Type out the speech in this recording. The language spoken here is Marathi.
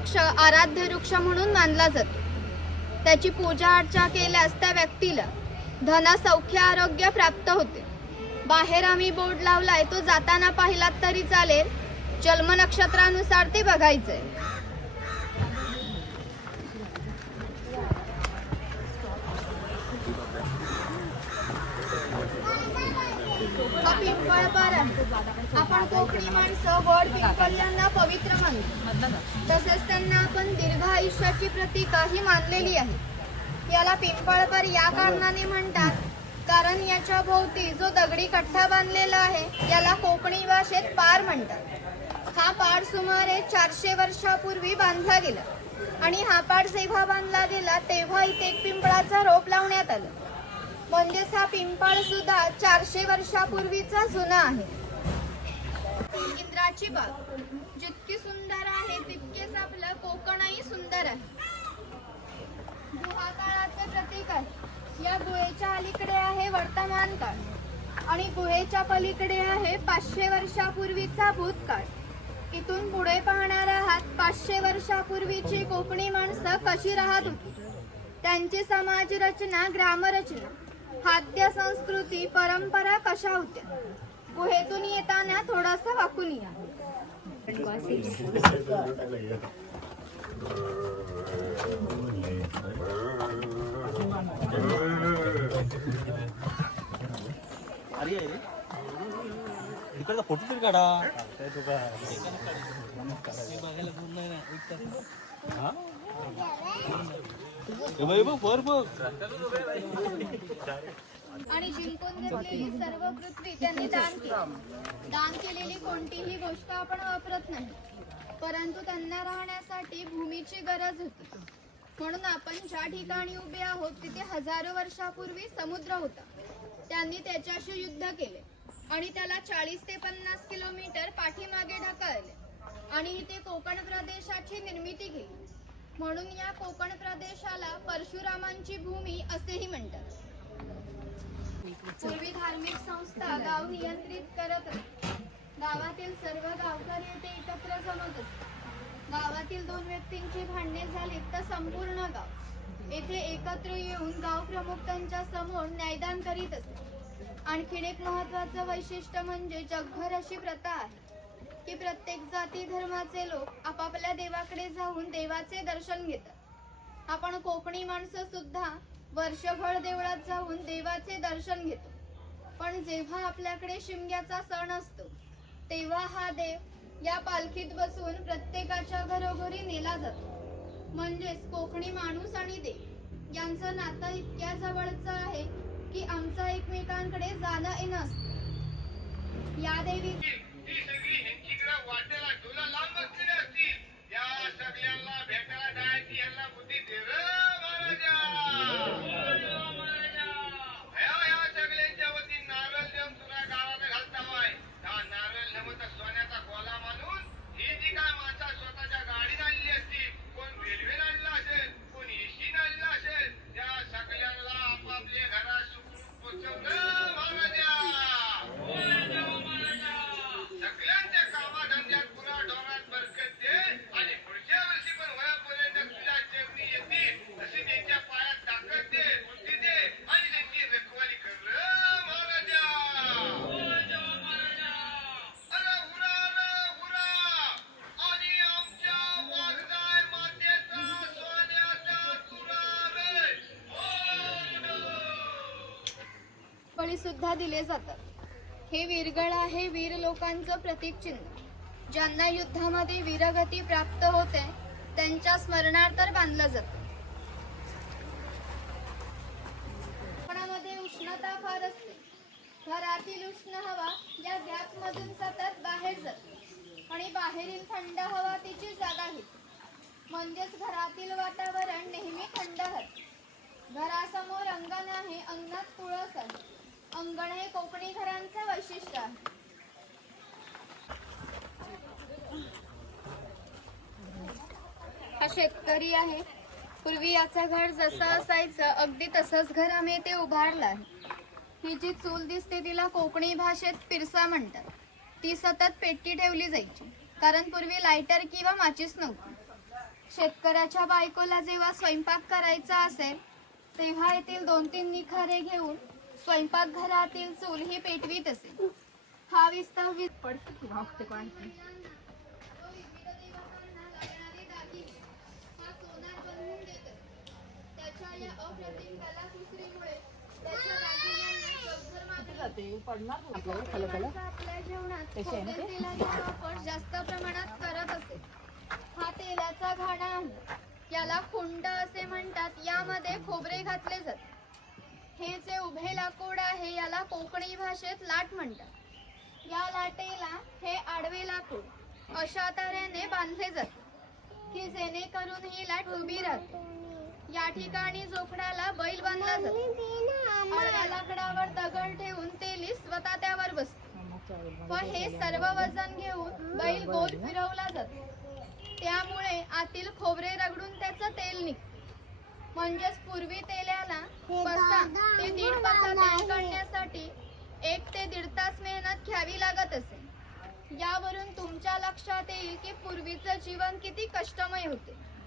वृक्ष आराध्य वृक्ष म्हणून मानला जातो. त्याची पूजा अर्चा केल्यास त्या व्यक्तीला धन सौख्य आरोग्य प्राप्त होते. बाहेर आम्ही बोर्ड लावलाय तो जाताना पाहिलात तरी चालेल. जन्म नक्षत्रानुसार ते बघायचंय. हा पिंपळपार आहे आपण कोकणी माणसं वड पिंपळ यांना पवित्र मानतो तसेच त्यांना आपण दीर्घ आयुष्याची प्रतिकाही मानलेली आहे. याला पिंपळपार या कारणाने म्हणतात कारण याच्या भोवती जो दगडी कठ्ठा बांधलेला आहे याला कोकणी भाषेत पार म्हणतात. हा पार सुमारे चारशे वर्षापूर्वी बांधला गेला. आणि हा पार जेव्हा बांधला गेला तेव्हा इथे एक पिंपळाचा रोप लावण्यात आला. म्हणजेच हा पिंपळ सुद्धा चारशे वर्षापूर्वीचा जुना आहे. इंद्राची बाग. जितकी सुंदर आहे तितकेच आपलं कोकणही सुंदर आहे. गुहा काळाचं प्रतीक आहे. या गुहेच्या अलीकडे आहे वर्तमान काळ. आणि गुहेच्या पलीकडे आहे पाचशे वर्षापूर्वीचा भूतकाळ. इथून पुढे पाहणार आहात पाचशे वर्षापूर्वीची कोकणी माणसं कशी राहत होती? त्यांची समाज रचना ग्रामरचना. खाद्य संस्कृती परंपरा कशा होत्या? गुहेतून येताना थोडासा वाकून या. अरे. इकडचा फोटो तरी काढा. हा? हे बघ, बघ. आणि जिंकून घेतलेली सर्व पृथ्वी त्यांनी दान केली. दान केलेली कोणतीही गोष्ट आपण वापरत नाही. परंतु त्यांना राहण्यासाठी भूमीची गरज होती. म्हणून आपण ज्या ठिकाणी उभे आहोत तिथे हजारो वर्षापूर्वी समुद्र होता. त्यांनी त्याच्याशी युद्ध केले आणि त्याला चाळीस ते पन्नास किलोमीटर पाठीमागे ढकलले. आणि इथे कोकण प्रदेशाची निर्मिती केली. म्हणून या कोकण प्रदेशाला परशुरामांची भूमी असेही म्हणतात. पूर्वी धार्मिक संस्था गाव नियंत्रित करत गावातील सर्व गावकरी येथे एकत्र जमत असत. गावातील दोन व्यक्तींची भांडणे झाली तर संपूर्ण गाव. येथे एकत्र येऊन गाव प्रमुख त्यांच्यासमोर न्यायदान करीत असत. आणखीन एक महत्वाचं वैशिष्ट्य म्हणजे जगभर अशी प्रथा आहे. की प्रत्येक जाती धर्माचे लोक आपापल्या देवाकडे जाऊन देवाचे दर्शन घेतात. आपण कोकणी माणसं सुद्धा वर्षभर देवळात जाऊन देवाचे दर्शन घेतो. पण जेव्हा आपल्याकडे शिमग्याचा सण असतो तेव्हा हा देव या पालखीत बसून प्रत्येकाच्या घरोघरी नेला जातो. म्हणजेच कोकणी माणूस आणि देव. यांचं नातं इतक्या जवळचं आहे की आमचं एकमेकांकडे जाणं येणं असतं. या देवी या बळी सुद्धा दिले जातात. हे वीरगळ आहे वीर लोकांचं प्रतीक चिन्ह. ज्यांना युद्धामध्ये वीरगती प्राप्त होते त्यांच्या स्मरणार्थ बांधलं जातं. उष्णता फार असते. घरातील उष्ण हवा या गॅप मधून सतत बाहेर जाते आणि बाहेरील थंड हवा तिची जागा घेते. म्हणजेच घरातील वातावरण नेहमी थंड राहते. घरासमोर अंगण आहे अंगणात तुळस आहे. अंगण हे कोकणी घरांचं वैशिष्ट्य आहे. हा शेतकरी आहे. पूर्वी याचं घर जसं असायचं अगदी तसंच घर आम्ही ते उभारलं आहे. ही जी चूल दिसते तिला कोकणी भाषेत पिरसा म्हणतात. ती सतत पेटी ठेवली जायची कारण पूर्वी लायटर किंवा माचीस नव्हती. शेतकऱ्याच्या बायकोला जेव्हा स्वयंपाक करायचा असेल तेव्हा येथील दोन तीन निखारे घेऊन स्वयंपाकघरातील चूल ही पेटवीत असे. हा विस्तार वि- सोनार बनवून देत असे. त्याच्या या अप्रतिम कलाकुसरीमुळे त्याच्या दागिन्यांना जगभर मागणी माणसं आपल्या जेवणात खोबरेल तेलाचा वापर जास्त प्रमाणात करत असे. हा तेलाचा घाणा आहे. याला खुंड असे म्हणतात. यामध्ये खोबरे घातले जाते. हे जे उभे लाकूड आहे याला कोकणी भाषेत लाट म्हणतात. या लाटेला हे आडवे लाकूड अशा तऱ्हेने बांधले जाते की जेणेकरून ही लाट उभी राहते. या ठिकाणी जोखडाला बैल बांधला जातो. लाकडावर दगड ठेवून तेली स्वतः त्यावर बसते. व हे सर्व वजन घेऊन बैल गोल फिरवला जातो. त्यामुळे आतील खोबरे रगडून त्याचं तेल निघते. म्हणजेच पूर्वी तेल्याला ते दीड पसा तेल एक ते दीड तास मेहनत घ्यावी लागत असे. यावरून तुमच्या लक्षात येईल की पूर्वीचं जीवन किती कष्टमय होते.